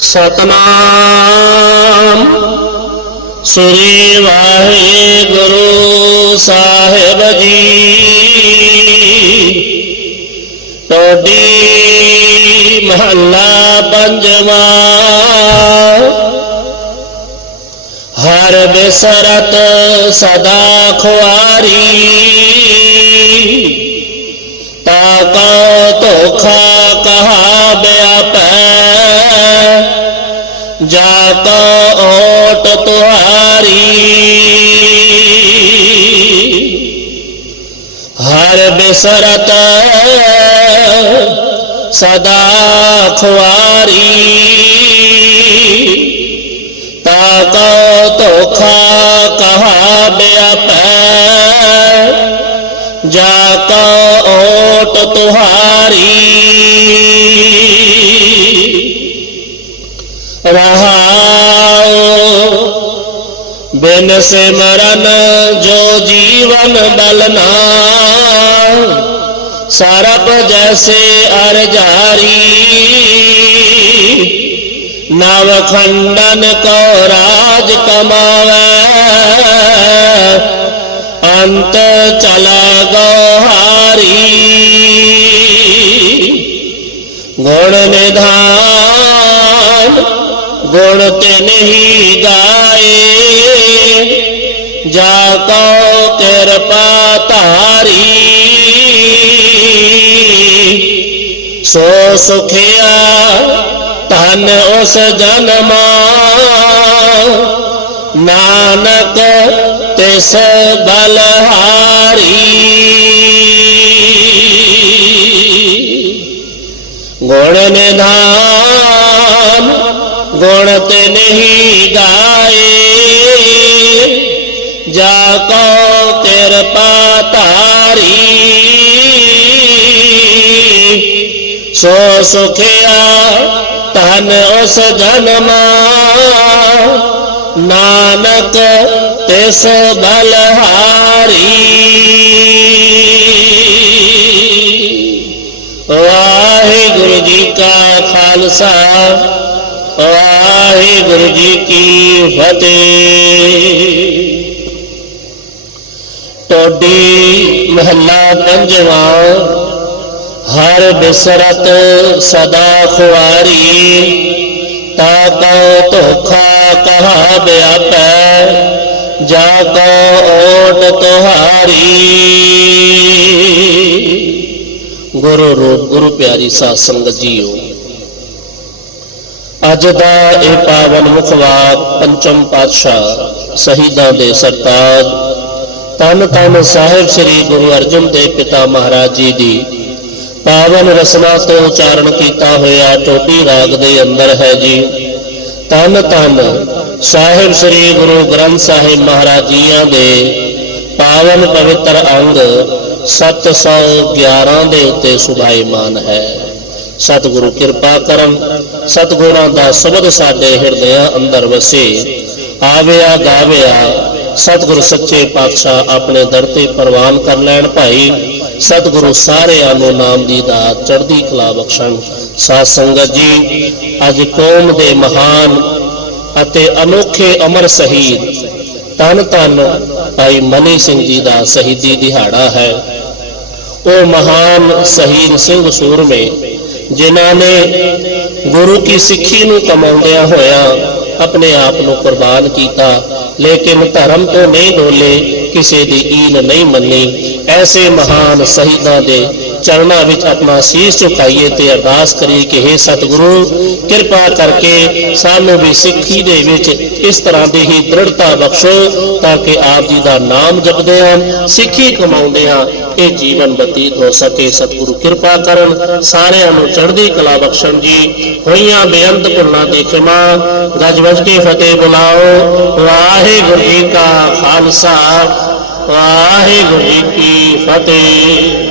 ਸਤਨਾਮ। ਸ੍ਰੀ ਵਾਹਿਗੁਰੂ ਸਾਹਿਬ ਜੀ। ਟੋਡੀ ਮਹੱਲਾ ਪੰਜਵਾ। ਹਰ ਬਿਸਰਤ ਸਦਾ ਖੁਆਰੀ। ਤਾਕਾ ਧੋਖਾ ਕਹਾ ਜਾਤਾ ਓਟ ਤੁਹਾਰੀ। ਹਰ ਬਿਸਰਤ ਸਦਾ ਖੁਆਰੀ। ਤਾਕਾ ਧੋਖਾ ਕਹਾ ਬਿਆਪੈ। ਜਾ ਕਾ ਓਟ बिन सिमरन जो जीवन बलना। सरप जैसे अरजारी नव खंडन को राज कमावे। अंत चला गोहारी। गुण निधान। ਗੁਣ ਤੇ ਨਹੀਂ ਗਾਏ ਜਾ ਕੋ ਕਿਰਪਾ ਧਾਰੀ। ਸੋ ਸੁਖਿਆ ਧਨ ਉਸ ਜਨਮਾ। ਨਾਨਕ ਤਿਸ ਬਲਹਾਰੀ। ਗੁਣ ਨਿਧਾਨ ਗੁਣ ਤੇ ਨਹੀਂ ਗਾਏ। ਜਾ ਕੋ ਕਿਰਪਾ ਧਾਰੀ। ਸੋ ਸੁਖਿਆ ਧਨ ਉਸ ਜਨਮ। ਨਾਨਕ ਤਿਸ ਬਲਹਾਰੀ। ਵਾਹਿਗੁਰੂ ਜੀ ਕਾ ਖਾਲਸਾ। ਵਾਹਿਗੁਰੂ ਜੀ ਕੀ ਫਤਿਹ। ਟੋਡੀ ਮਹੱਲਾ ਪੰਜਵਾਂ ਹਰ ਬਿਸਰਤ ਸਦਾ ਖੁਆਰੀ ਤਾਕਾ ਧੋਖਾ ਕਹਾ ਬਿਆਪੈ ਜਾ ਕੋ ਓਟ ਤੁਹਾਰੀ। ਗੁਰੂ ਰੂਪ ਗੁਰੂ ਪਿਆਰੀ ਸਾਧ ਸੰਗਤ ਜੀਓ ਅੱਜ ਦਾ ਇਹ ਪਾਵਨ ਮੁਖਵਾਕ ਪੰਚਮ ਪਾਤਸ਼ਾਹ ਸ਼ਹੀਦਾਂ ਦੇ ਸਰਤਾਜ, ਤਨ ਤਨ ਸਾਹਿਬ ਸ੍ਰੀ ਗੁਰੂ ਅਰਜਨ ਦੇਵ ਪਿਤਾ ਮਹਾਰਾਜ ਜੀ ਦੀ ਪਾਵਨ ਰਸਨਾ ਤੋਂ ਉਚਾਰਨ ਕੀਤਾ ਹੋਇਆ ਟੋਡੀ ਰਾਗ ਦੇ ਅੰਦਰ ਹੈ ਜੀ। ਤਨ ਤਨ ਸਾਹਿਬ ਸ੍ਰੀ ਗੁਰੂ ਗ੍ਰੰਥ ਸਾਹਿਬ ਮਹਾਰਾਜ ਜੀਆਂ ਦੇ ਪਾਵਨ ਪਵਿੱਤਰ ਅੰਗ 711 ਦੇ ਉੱਤੇ ਸੁਭਾਈਮਾਨ ਹੈ। ਸਤਿਗੁਰੂ ਕਿਰਪਾ ਕਰਨ। ਸਤਿਗੁਰਾਂ ਦਾ ਸ਼ਬਦ ਸਾਡੇ ਹਿਰਦਿਆਂ ਅੰਦਰ ਵਸੇ। ਆਵਿਆ ਗਾਵਿਆ, ਸਤਿਗੁਰੂ ਸੱਚੇ ਪਾਤਸ਼ਾਹ ਆਪਣੇ ਦਰ ਤੇ ਪ੍ਰਵਾਨ ਕਰ ਲੈਣ ਭਾਈ। ਸਤਿਗੁਰੂ ਸਾਰਿਆਂ ਨੂੰ ਨਾਮ ਦੀ ਦਾਤ ਚੜ੍ਹਦੀ ਕਲਾ ਬਖਸ਼ਣ। ਸਾਧ ਸੰਗਤ ਜੀ, ਅੱਜ ਕੌਮ ਦੇ ਮਹਾਨ ਅਤੇ ਅਨੋਖੇ ਅਮਰ ਸ਼ਹੀਦ ਤਨ ਤਨ ਭਾਈ ਮਨੀ ਸਿੰਘ ਜੀ ਦਾ ਸ਼ਹੀਦੀ ਦਿਹਾੜਾ ਹੈ। ਉਹ ਮਹਾਨ ਸ਼ਹੀਦ ਸਿੰਘ ਸੂਰਮੇ ਜਿਨ੍ਹਾਂ ਨੇ ਗੁਰੂ ਕੀ ਸਿੱਖੀ ਨੂੰ ਕਮਾਉਂਦਿਆਂ ਹੋਇਆਂ ਆਪਣੇ ਆਪ ਨੂੰ ਕੁਰਬਾਨ ਕੀਤਾ, ਲੇਕਿਨ ਧਰਮ ਤੋਂ ਨਹੀਂ ਡੋਲੇ ਕਿਸੇ ਦੀ ਈਨ ਨਹੀਂ ਮੰਨੀ। ਐਸੇ ਮਹਾਨ ਸ਼ਹੀਦਾਂ ਦੇ ਚਰਨਾਂ ਵਿੱਚ ਆਪਣਾ ਸੀਸ ਝੁਕਾਈਏ ਤੇ ਅਰਦਾਸ ਕਰੀਏ ਕਿ हे ਸਤਿਗੁਰੂ, ਕਿਰਪਾ ਕਰਕੇ ਸਾਨੂੰ ਵੀ ਸਿੱਖੀ ਦੇ ਵਿੱਚ ਇਸ ਤਰ੍ਹਾਂ ਦੀ ਹੀ ਦ੍ਰਿੜਤਾ ਬਖਸ਼ੋ ਤਾਂ ਕਿ ਆਪ ਜੀ ਦਾ ਨਾਮ ਜਪਦੇ ਹਾਂ, ਸਿੱਖੀ ਕਮਾਉਂਦੇ ਹਾਂ, ਇਹ ਜੀਵਨ ਬਤੀਤ ਹੋ ਸਕੇ। ਸਤਿਗੁਰੂ ਕਿਰਪਾ ਕਰਨ, ਸਾਰਿਆਂ ਨੂੰ ਚੜ੍ਹਦੀ ਕਲਾ ਬਖਸ਼ਣ ਜੀ। ਹੋਈਆਂ ਬੇਅੰਤ ਭੁੱਲਾਂ ਦੀ ਖਿਮਾ ਗੱਜ ਵੱਜ ਕੇ ਫਤਿਹ ਬੁਲਾਓ। ਵਾਹਿਗੁਰੂ ਜੀ ਕਾ ਖਾਲਸਾ, ਵਾਹਿਗੁਰੂ ਜੀ ਕੀ ਫਤਿਹ।